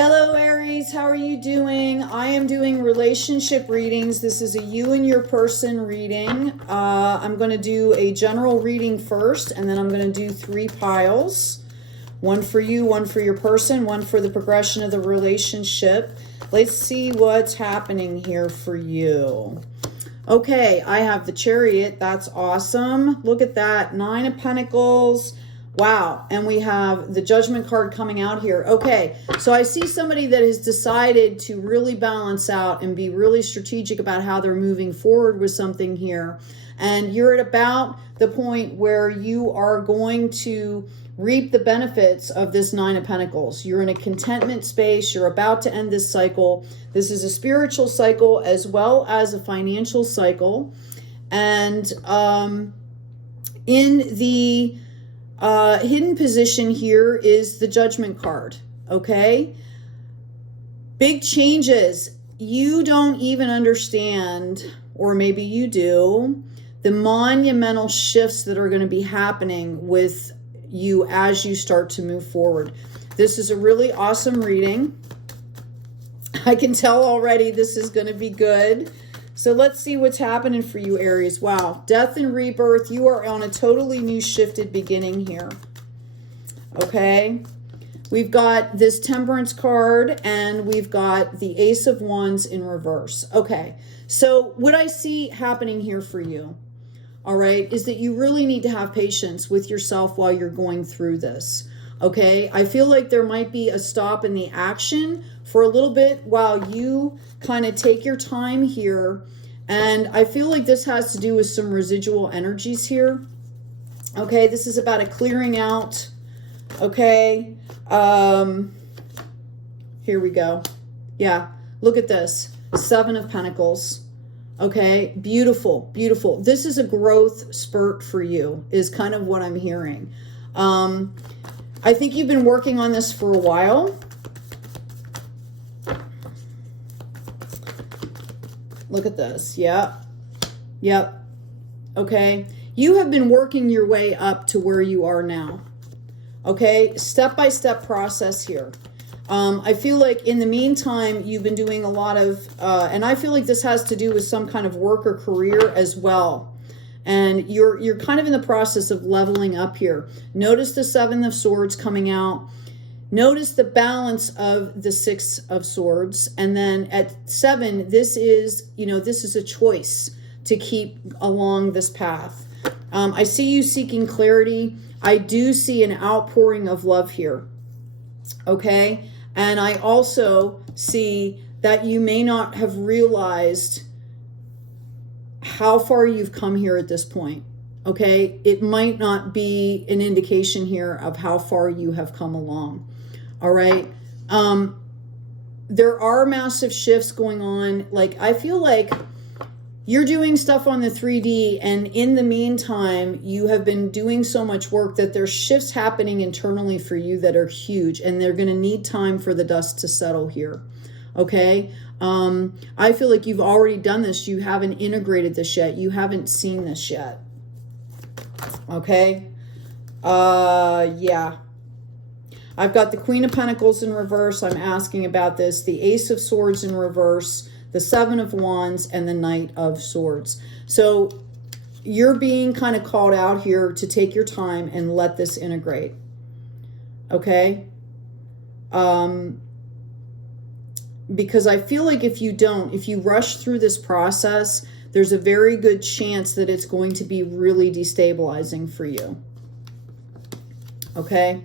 Hello Aries, how are you doing? I am doing relationship readings. This is a you and your person reading. I'm going to do a general reading first, and then I'm going to do 3 piles. One for you, one for your person, one for the progression of the relationship. Let's see what's happening here for you. Okay, I have the Chariot. That's awesome. Look at that. 9 of Pentacles. Wow. And we have the Judgment card coming out here. Okay, so I see somebody that has decided to really balance out and be really strategic about how they're moving forward with something here. And you're at about the point where you are going to reap the benefits of this 9 of Pentacles. You're in a contentment space. You're about to end this cycle. This is a spiritual cycle as well as a financial cycle. And in the hidden position here is the Judgment card. Okay, big changes. You don't even understand, or maybe you do, the monumental shifts that are going to be happening with you as you start to move forward. This is a really awesome reading. I can tell already this is going to be good. So let's see what's happening for you, Aries. Wow. Death and rebirth. You are on a totally new shifted beginning here. Okay. We've got this Temperance card and we've got the Ace of Wands in reverse. Okay. So what I see happening here for you, all right, is that you really need to have patience with yourself while you're going through this. Okay. I feel like there might be a stop in the action for a little bit while you kind of take your time here. And I feel like this has to do with some residual energies here. Okay, this is about a clearing out. Okay, here we go. Yeah, look at this. 7 of Pentacles. Okay, beautiful, beautiful. This is a growth spurt for you, is kind of what I'm hearing. I think you've been working on this for a while. Look at this. Yeah. Yep. Okay. You have been working your way up to where you are now. Okay. Step-by-step process here. I feel like in the meantime, you've been doing a lot of, and I feel like this has to do with some kind of work or career as well. And you're kind of in the process of leveling up here. Notice the 7 of Swords coming out. Notice the balance of the 6 of Swords. And then at 7, this is, this is a choice to keep along this path. I see you seeking clarity. I do see an outpouring of love here. Okay. And I also see that you may not have realized how far you've come here at this point. Okay. It might not be an indication here of how far you have come along. All right. There are massive shifts going on. Like, I feel like you're doing stuff on the 3D, and in the meantime, you have been doing so much work that there's shifts happening internally for you that are huge, and they're going to need time for the dust to settle here. Okay. I feel like you've already done this. You haven't integrated this yet. You haven't seen this yet. Okay. Yeah. I've got the Queen of Pentacles in reverse. I'm asking about this. The Ace of Swords in reverse. The 7 of Wands and the Knight of Swords. So you're being kind of called out here to take your time and let this integrate. Okay? Because I feel like if you rush through this process, there's a very good chance that it's going to be really destabilizing for you. Okay?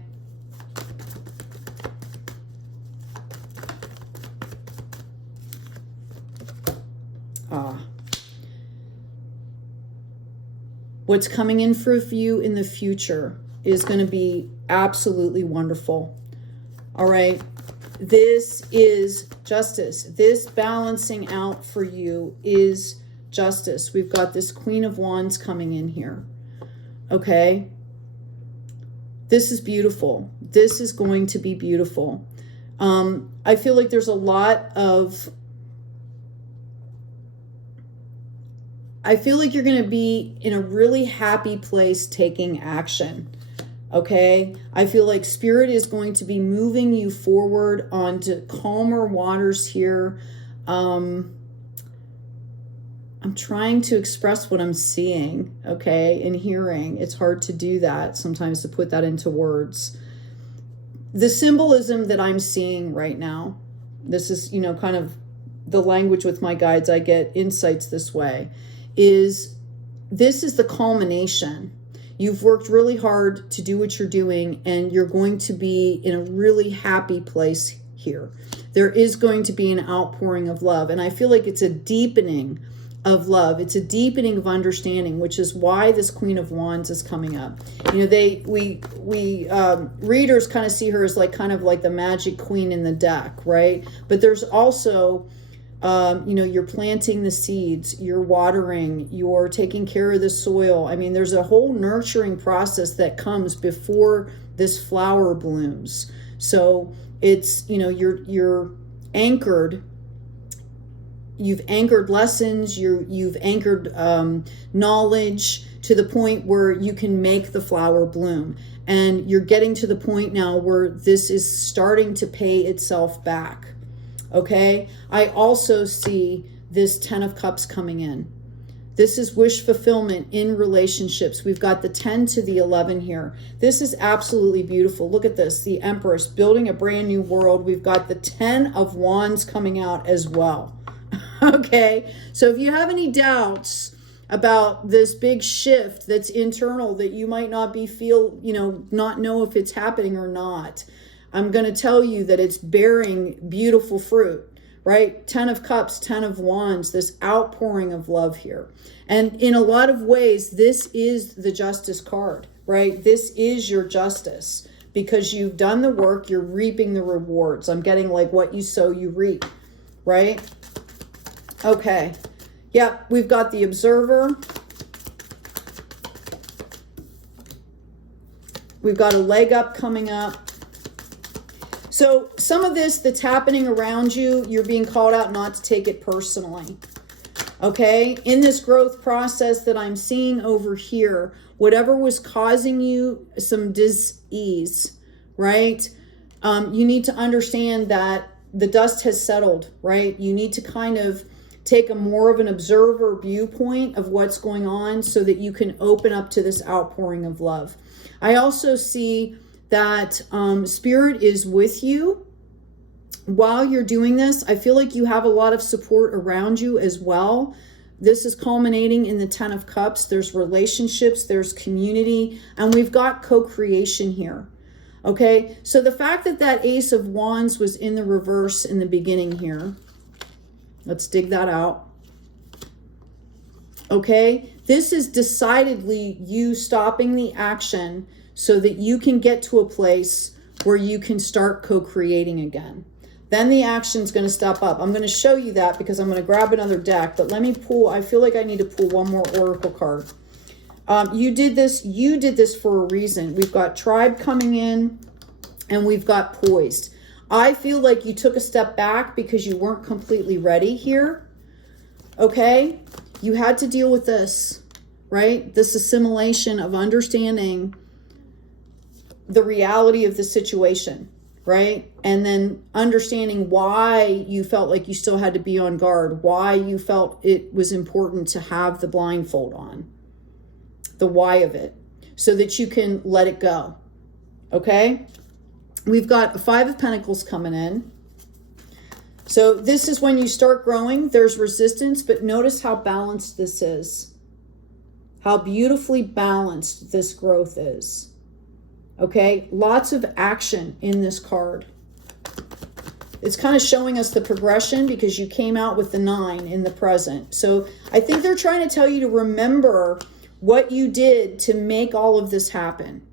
What's coming in for you in the future is going to be absolutely wonderful. All right. This is justice. This balancing out for you is justice. We've got this Queen of Wands coming in here. Okay. This is beautiful. This is going to be beautiful. I feel like there's a lot of, I feel like you're going to be in a really happy place taking action. Okay, I feel like Spirit is going to be moving you forward onto calmer waters here. I'm trying to express what I'm seeing, okay, and hearing. It's hard to do that sometimes, to put that into words. The symbolism that I'm seeing right now, this is, you know, kind of the language with my guides. I get insights this way, is this is the culmination. You've worked really hard to do what you're doing, and you're going to be in a really happy place here. There is going to be an outpouring of love, and I feel like it's a deepening of love. It's a deepening of understanding, which is why this Queen of Wands is coming up. You know, readers kind of see her as kind of like the magic queen in the deck, right? But there's also you know, you're planting the seeds, you're watering, you're taking care of the soil. I mean, there's a whole nurturing process that comes before this flower blooms. So it's, you know, you're anchored. You've anchored lessons, you've anchored knowledge to the point where you can make the flower bloom. And you're getting to the point now where this is starting to pay itself back. Okay, I also see this 10 of Cups coming in. This is wish fulfillment in relationships. We've got the 10 to the 11 here. This is absolutely beautiful. Look at this, the Empress building a brand new world. We've got the 10 of Wands coming out as well. Okay, so if you have any doubts about this big shift that's internal, that you might not not know if it's happening or not, I'm going to tell you that it's bearing beautiful fruit, right? 10 of Cups, 10 of Wands, this outpouring of love here. And in a lot of ways, this is the Justice card, right? This is your justice, because you've done the work, you're reaping the rewards. I'm getting like what you sow, you reap, right? Okay. Yeah, we've got the Observer. We've got a leg up coming up. So some of this that's happening around you, you're being called out not to take it personally. Okay? In this growth process that I'm seeing over here, whatever was causing you some dis-ease, right? You need to understand that the dust has settled, right? You need to kind of take a more of an observer viewpoint of what's going on so that you can open up to this outpouring of love. I also see that Spirit is with you while you're doing this. I feel like you have a lot of support around you as well. This is culminating in the 10 of Cups. There's relationships, there's community, and we've got co-creation here. Okay, so the fact that that Ace of Wands was in the reverse in the beginning here, let's dig that out. Okay, this is decidedly you stopping the action so that you can get to a place where you can start co-creating again. Then the action's going to step up. I'm going to show you that because I'm going to grab another deck, but let me pull, I feel like I need to pull one more Oracle card. You did this for a reason. We've got Tribe coming in and we've got Poised. I feel like you took a step back because you weren't completely ready here. Okay? You had to deal with this, right? This assimilation of understanding the reality of the situation, right? And then understanding why you felt like you still had to be on guard, why you felt it was important to have the blindfold on, the why of it, so that you can let it go, okay? We've got a 5 of Pentacles coming in. So this is when you start growing. There's resistance, but notice how balanced this is, how beautifully balanced this growth is. Okay, lots of action in this card. It's kind of showing us the progression because you came out with the 9 in the present. So I think they're trying to tell you to remember what you did to make all of this happen.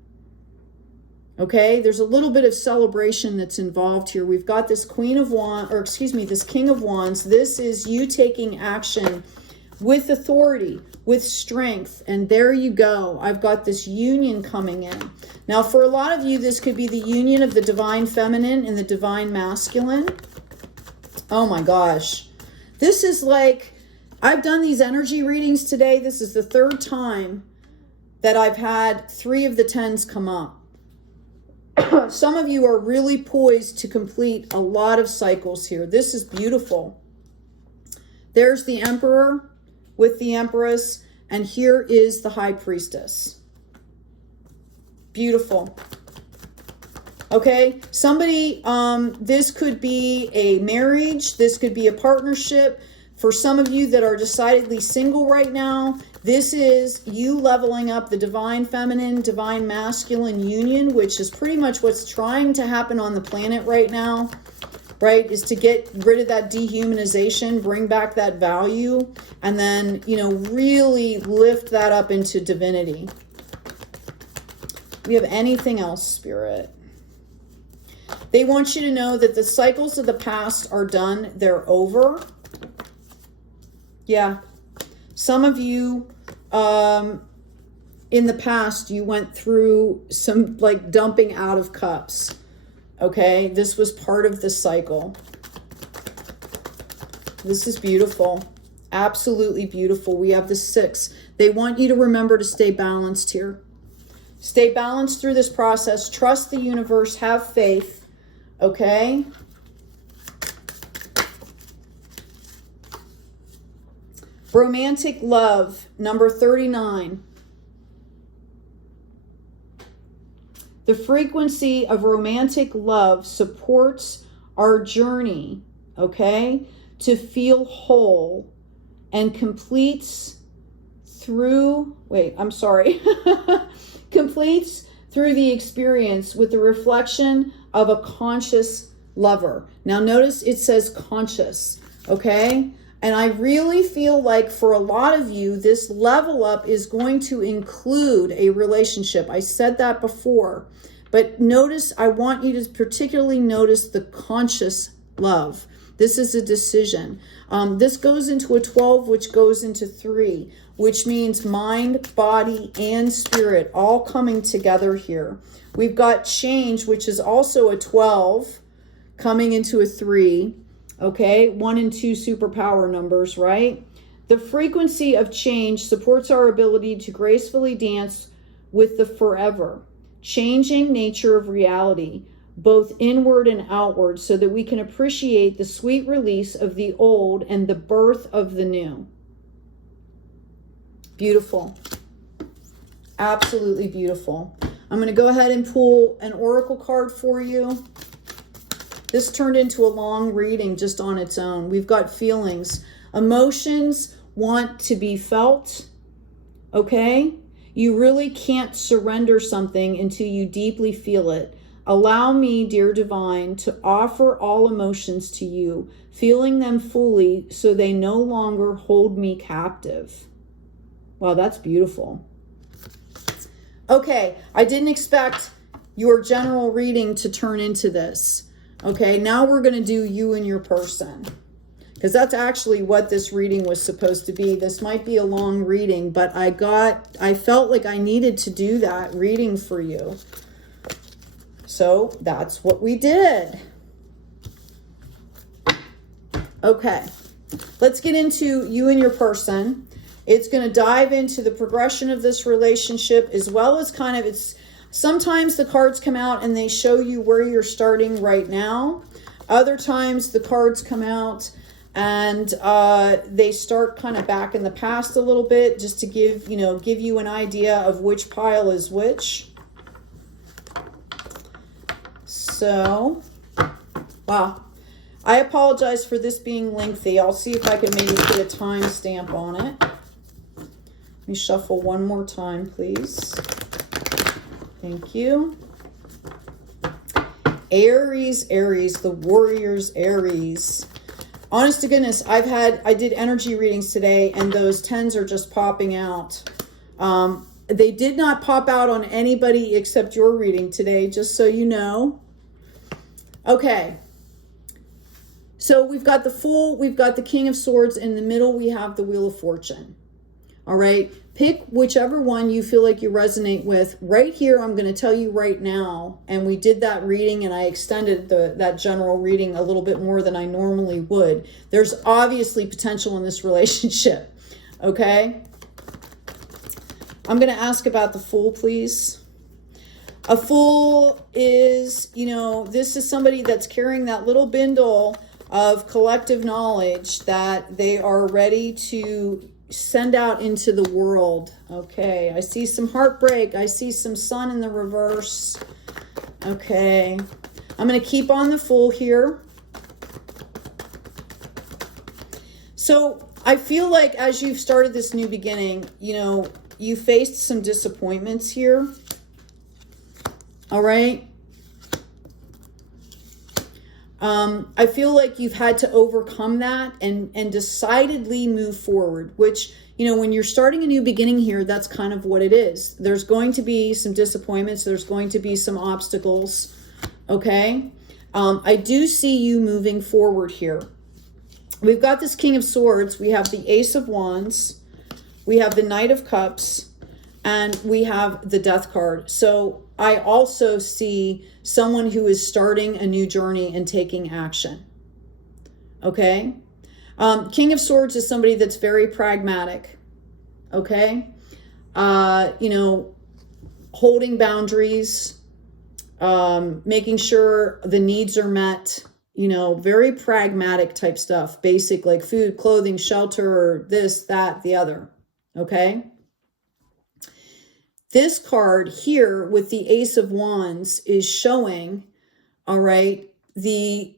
Okay, there's a little bit of celebration that's involved here. We've got this Queen of Wands, or excuse me, this King of Wands. This is you taking action with authority, with strength. And there you go. I've got this union coming in. Now, for a lot of you, this could be the union of the divine feminine and the divine masculine. Oh my gosh. This is like, I've done these energy readings today. This is the 3rd time that I've had 3 of the 10s come up. Some of you are really poised to complete a lot of cycles here. This is beautiful. There's the Emperor with the Empress, and here is the High Priestess. Beautiful. Okay, somebody, this could be a marriage, this could be a partnership. For some of you that are decidedly single right now, this is you leveling up the divine feminine, divine masculine union, which is pretty much what's trying to happen on the planet right now, right? Is to get rid of that dehumanization, bring back that value, and then, you know, really lift that up into divinity. Do we have anything else, Spirit? They want you to know that the cycles of the past are done. They're over. Yeah. Some of you, in the past, you went through some like dumping out of cups. Okay. This was part of the cycle. This is beautiful. Absolutely beautiful. We have the 6. They want you to remember to stay balanced here. Stay balanced through this process. Trust the universe. Have faith. Okay. Romantic love, number 39. The frequency of romantic love supports our journey, okay, to feel whole and completes through, completes through the experience with the reflection of a conscious lover. Now notice it says conscious, okay? And I really feel like for a lot of you, this level up is going to include a relationship. I said that before, but notice, I want you to particularly notice the conscious love. This is a decision. This goes into a 12, which goes into 3, which means mind, body, and spirit all coming together here. We've got change, which is also a 12, coming into a 3. Okay, 1 and 2 superpower numbers, right? The frequency of change supports our ability to gracefully dance with the forever, changing nature of reality, both inward and outward, so that we can appreciate the sweet release of the old and the birth of the new. Beautiful. Absolutely beautiful. I'm going to go ahead and pull an oracle card for you. This turned into a long reading just on its own. We've got feelings. Emotions want to be felt, okay? You really can't surrender something until you deeply feel it. Allow me, dear divine, to offer all emotions to you, feeling them fully so they no longer hold me captive. Wow, that's beautiful. Okay, I didn't expect your general reading to turn into this. Okay, now we're going to do you and your person, because that's actually what this reading was supposed to be. This might be a long reading, but I felt like I needed to do that reading for you. So that's what we did. Okay, let's get into you and your person. It's going to dive into the progression of this relationship, as well as kind of sometimes the cards come out and they show you where you're starting right now. Other times the cards come out and they start kind of back in the past a little bit, just to give you an idea of which pile is which. So, wow. I apologize for this being lengthy. I'll see if I can maybe put a time stamp on it. Let me shuffle one more time, please. Thank you. Aries, Aries, the warriors, Aries. Honest to goodness, I did energy readings today, and those 10s are just popping out. They did not pop out on anybody except your reading today, just so you know. Okay. So we've got the Fool, we've got the King of Swords. In the middle, we have the Wheel of Fortune. All right. Pick whichever one you feel like you resonate with. Right here, I'm going to tell you right now, and we did that reading and I extended that general reading a little bit more than I normally would. There's obviously potential in this relationship, okay? I'm going to ask about the Fool, please. A Fool is, you know, this is somebody that's carrying that little bindle of collective knowledge that they are ready to send out into the world. Okay, I see some heartbreak. I see some sun in the reverse. Okay, I'm going to keep on the Fool here. So I feel like as you've started this new beginning, you know, you faced some disappointments here. All right. I feel like you've had to overcome that and decidedly move forward, which, you know, when you're starting a new beginning here, that's kind of what it is. There's going to be some disappointments. There's going to be some obstacles. Okay. I do see you moving forward here. We've got this King of Swords. We have the Ace of Wands. We have the Knight of Cups. And we have the Death card. So I also see someone who is starting a new journey and taking action. Okay. King of Swords is somebody that's very pragmatic. Okay. You know, holding boundaries, making sure the needs are met, you know, very pragmatic type stuff, basic like food, clothing, shelter, this, that, the other. Okay. This card here with the Ace of Wands is showing, all right, the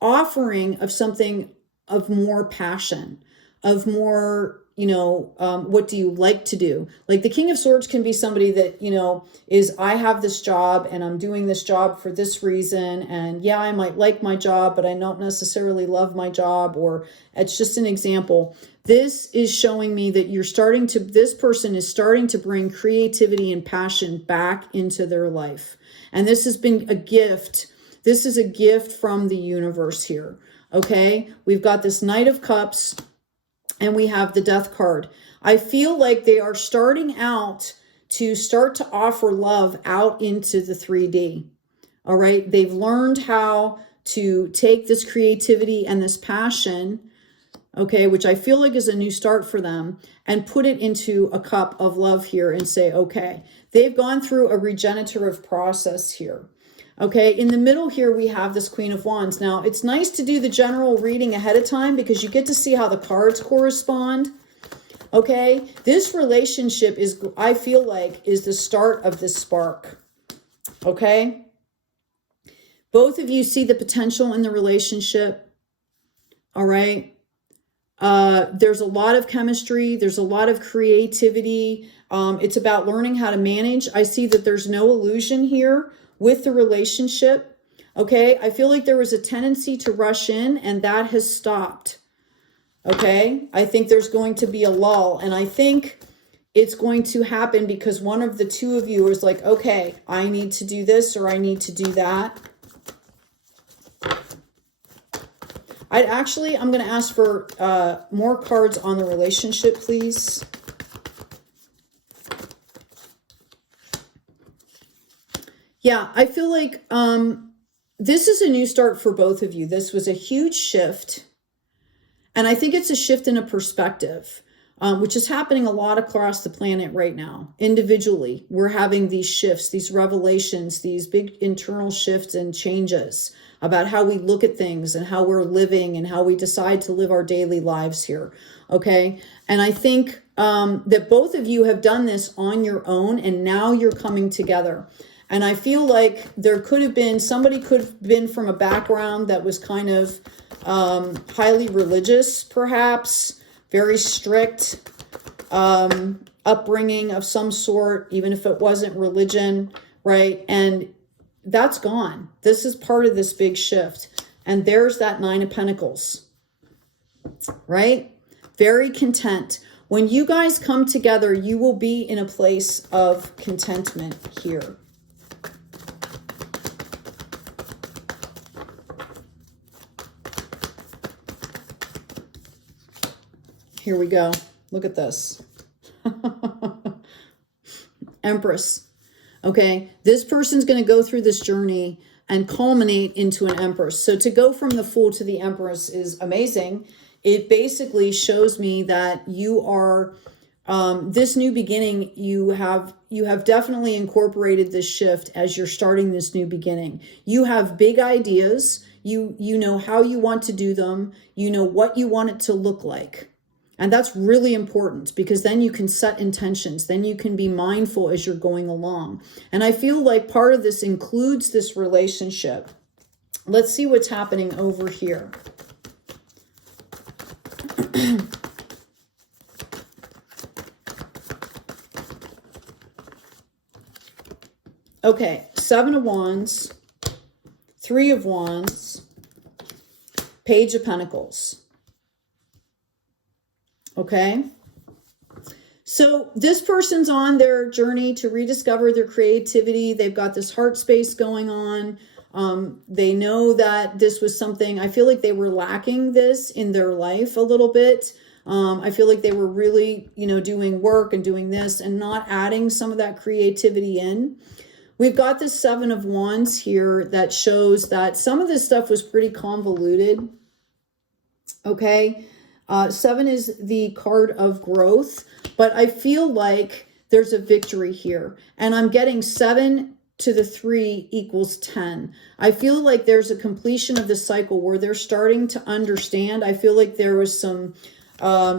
offering of something of more passion, of more, you know, what do you like to do? Like the King of Swords can be somebody that, you know, is I have this job and I'm doing this job for this reason. And yeah, I might like my job, but I don't necessarily love my job, or it's just an example. This is showing me that this person is starting to bring creativity and passion back into their life. And this has been a gift. This is a gift from the universe here. Okay. We've got this Knight of Cups and we have the Death card. I feel like they are starting out to offer love out into the 3D. All right. They've learned how to take this creativity and this passion, okay, which I feel like is a new start for them, and put it into a cup of love here and say, okay, they've gone through a regenerative process here. Okay, in the middle here, we have this Queen of Wands. Now, it's nice to do the general reading ahead of time because you get to see how the cards correspond. Okay, this relationship is, I feel like, is the start of this spark. Okay, both of you see the potential in the relationship. All right. There's a lot of chemistry. There's a lot of creativity. It's about learning how to manage. I see that there's no illusion here with the relationship. Okay. I feel like there was a tendency to rush in and that has stopped. Okay. I think there's going to be a lull, and I think it's going to happen because one of the two of you is like, okay, I need to do this or I need to do that. I'm going to ask for more cards on the relationship, please. Yeah, I feel like this is a new start for both of you. This was a huge shift. And I think it's a shift in a perspective, which is happening a lot across the planet right now. Individually, we're having these shifts, these revelations, these big internal shifts and changes about how we look at things and how we're living and how we decide to live our daily lives here. Okay. And I think that both of you have done this on your own, and now you're coming together. And I feel like somebody could have been from a background that was kind of highly religious, perhaps, very strict, upbringing of some sort, even if it wasn't religion, right? And that's gone. This is part of this big shift. And there's that Nine of Pentacles, right? Very content. When you guys come together, you will be in a place of contentment here. Here we go. Look at this. Empress. Okay, this person's going to go through this journey and culminate into an Empress. So to go from the Fool to the Empress is amazing. It basically shows me that you are This new beginning, you have definitely incorporated this shift as you're starting this new beginning. You have big ideas. You know how you want to do them. You know what you want it to look like. And that's really important, because then you can set intentions. Then you can be mindful as you're going along. And I feel like part of this includes this relationship. Let's see what's happening over here. Okay, 7 of Wands, 3 of Wands, Page of Pentacles. Okay, so this person's on their journey to rediscover their creativity. They've got this heart space going on. They know that this was something, I feel like they were lacking this in their life a little bit. I feel like they were really, doing work and doing this and not adding some of that creativity in. We've got this 7 of Wands here that shows that some of this stuff was pretty convoluted. Okay. 7 is the card of growth, but I feel like there's a victory here. And I'm getting 7 to the 3 equals 10. I feel like there's a completion of the cycle where they're starting to understand. I feel like there was some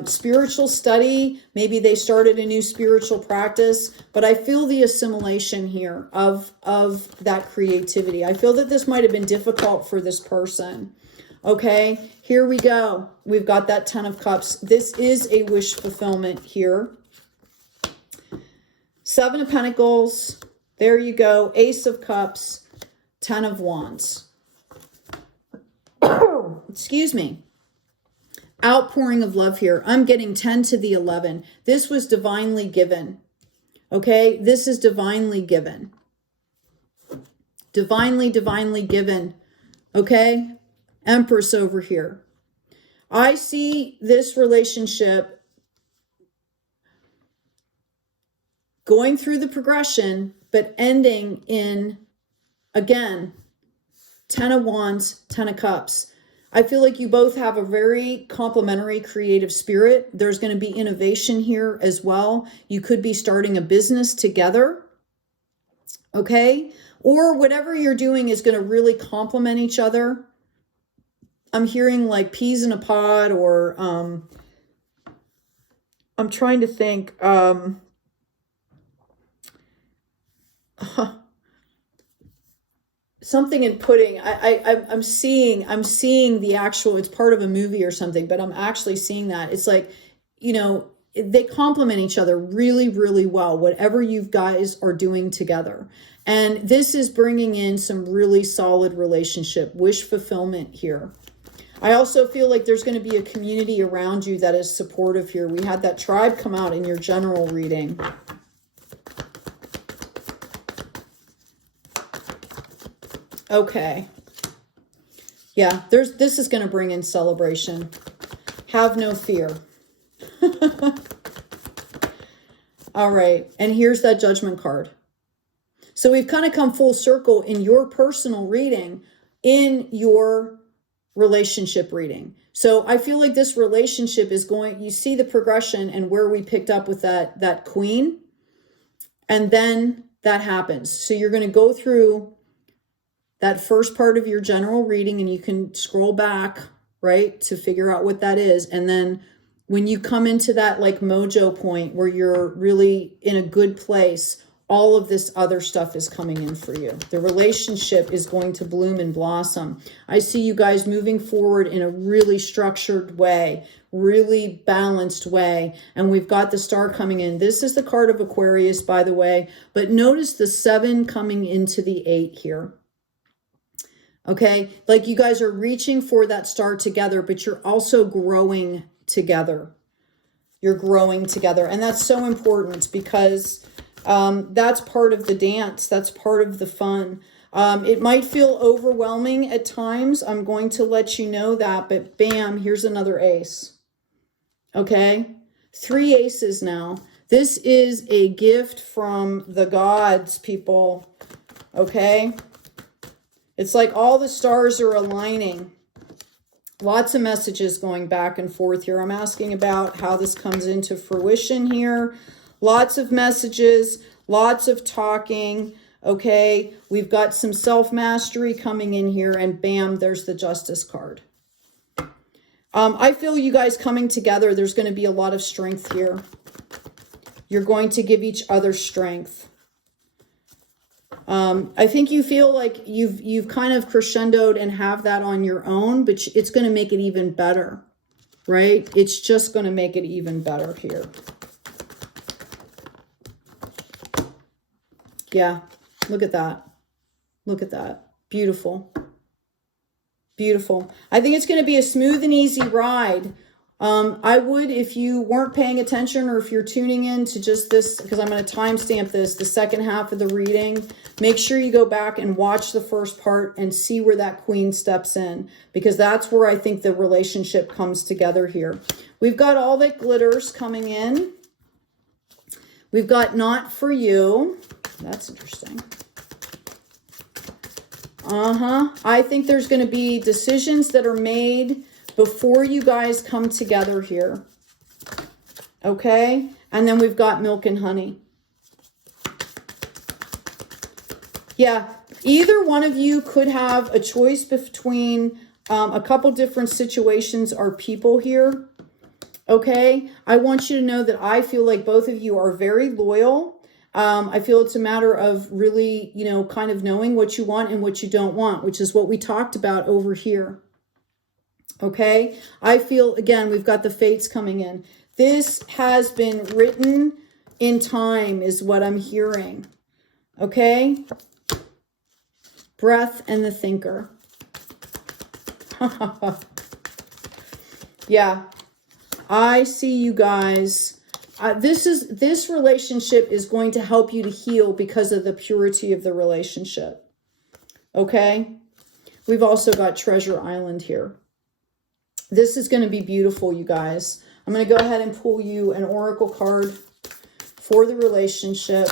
spiritual study. Maybe they started a new spiritual practice, but I feel the assimilation here of that creativity. I feel that this might have been difficult for this person. Okay, here we go. We've got that 10 of Cups. This is a wish fulfillment here. 7 of Pentacles. There you go. Ace of Cups. 10 of Wands. Excuse me. Outpouring of love here. I'm getting 10 to the 11. This was divinely given. Okay, this is divinely given. Divinely given. Okay. Empress over here. I see this relationship going through the progression, but ending in, again, 10 of Wands, 10 of Cups. I feel like you both have a very complementary creative spirit. There's going to be innovation here as well. You could be starting a business together. Okay? Or whatever you're doing is going to really complement each other. I'm hearing like peas in a pod, or I'm trying to think. Something in pudding. I'm seeing the actual, it's part of a movie or something, but I'm actually seeing that. It's like, they complement each other really, really well, whatever you guys are doing together. And this is bringing in some really solid relationship, wish fulfillment here. I also feel like there's going to be a community around you that is supportive here. We had that tribe come out in your general reading. Okay. Yeah, this is going to bring in celebration. Have no fear. All right. And here's that Judgment card. So we've kind of come full circle in your personal reading, in your relationship reading. So I feel like this relationship is going, you see the progression and where we picked up with that queen, and then that happens. So you're going to go through that first part of your general reading, and you can scroll back, right, to figure out what that is. And then when you come into that like mojo point where you're really in a good place, all of this other stuff is coming in for you. The relationship is going to bloom and blossom. I see you guys moving forward in a really structured way, really balanced way. And we've got the star coming in. This is the card of Aquarius, by the way. But notice the 7 coming into the 8 here. Okay, like you guys are reaching for that star together, but you're also growing together. You're growing together. And that's so important, because that's part of the dance. That's part of the fun. It might feel overwhelming at times. I'm going to let you know that, but bam, here's another ace. Okay, 3 aces now. This is a gift from the gods, people. Okay. It's like all the stars are aligning. Lots of messages going back and forth here. I'm asking about how this comes into fruition here. Lots of messages, lots of talking. Okay, we've got some self-mastery coming in here, and bam, there's the Justice card. I feel you guys coming together, there's going to be a lot of strength here. You're going to give each other strength. I think you feel like you've kind of crescendoed and have that on your own, but it's going to make it even better, right? It's just going to make it even better here. Yeah, look at that. Look at that. Beautiful. Beautiful. I think it's going to be a smooth and easy ride. I would, if you weren't paying attention or if you're tuning in to just this, because I'm going to timestamp this, the second half of the reading, make sure you go back and watch the first part and see where that queen steps in, because that's where I think the relationship comes together here. We've got all that glitters coming in. We've got not for you. That's interesting. I think there's going to be decisions that are made before you guys come together here. Okay? And then we've got milk and honey. Yeah, either one of you could have a choice between a couple different situations or people here. Okay? I want you to know that I feel like both of you are very loyal. I feel it's a matter of really, you know, kind of knowing what you want and what you don't want, which is what we talked about over here. Okay, I feel, again, we've got the fates coming in. This has been written in time is what I'm hearing. Okay, breath and the thinker. Yeah, I see you guys. This relationship is going to help you to heal because of the purity of the relationship. Okay, we've also got Treasure Island here. This is going to be beautiful, you guys. I'm going to go ahead and pull you an oracle card for the relationship.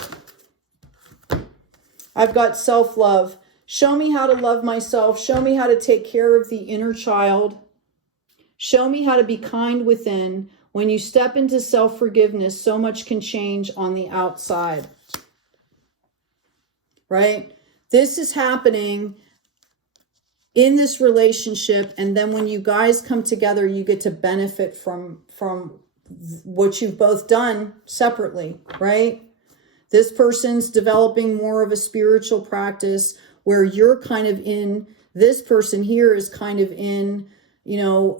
I've got self-love. Show me how to love myself. Show me how to take care of the inner child. Show me how to be kind within. When you step into self-forgiveness, so much can change on the outside. Right? This is happening in this relationship, and then when you guys come together, you get to benefit from what you've both done separately, right? This person's developing more of a spiritual practice where you're kind of in, this person here is kind of in, you know,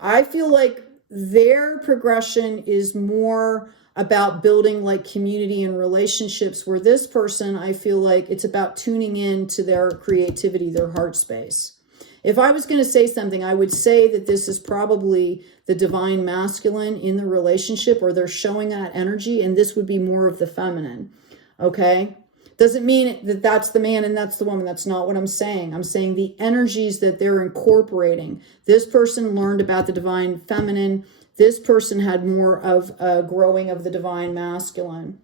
I feel like their progression is more about building like community and relationships, where this person, I feel like it's about tuning in to their creativity, their heart space. If I was going to say something, I would say that this is probably the divine masculine in the relationship, or they're showing that energy, and this would be more of the feminine. Okay? Doesn't mean that that's the man and that's the woman. That's not what I'm saying. I'm saying the energies that they're incorporating. This person learned about the divine feminine. This person had more of a growing of the divine masculine.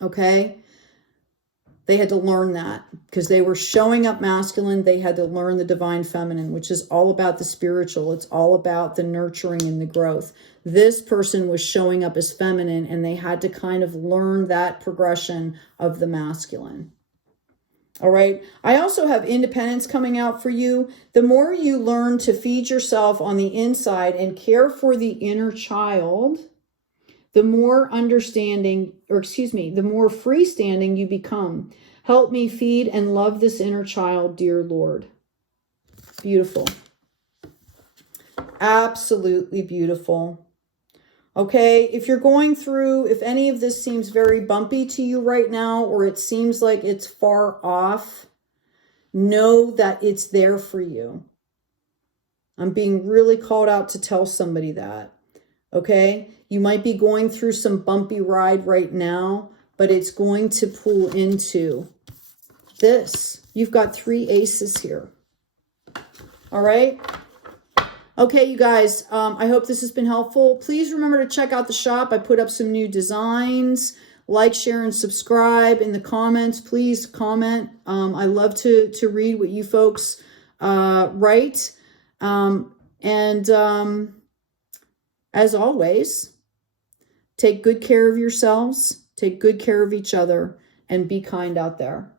Okay? They had to learn that because they were showing up masculine. They had to learn the divine feminine, which is all about the spiritual. It's all about the nurturing and the growth. This person was showing up as feminine, and they had to kind of learn that progression of the masculine. All right. I also have independence coming out for you. The more you learn to feed yourself on the inside and care for the inner child, the more understanding, or excuse me, the more freestanding you become. Help me feed and love this inner child, dear Lord. Beautiful. Absolutely beautiful. Okay, if you're going through, if any of this seems very bumpy to you right now, or it seems like it's far off, know that it's there for you. I'm being really called out to tell somebody that. Okay, you might be going through some bumpy ride right now, but it's going to pull into this. You've got 3 aces here. All right. Okay, you guys, I hope this has been helpful. Please remember to check out the shop. I put up some new designs. Like, share, and subscribe. In the comments, please comment. I love to read what you folks write. As always, take good care of yourselves, take good care of each other, and be kind out there.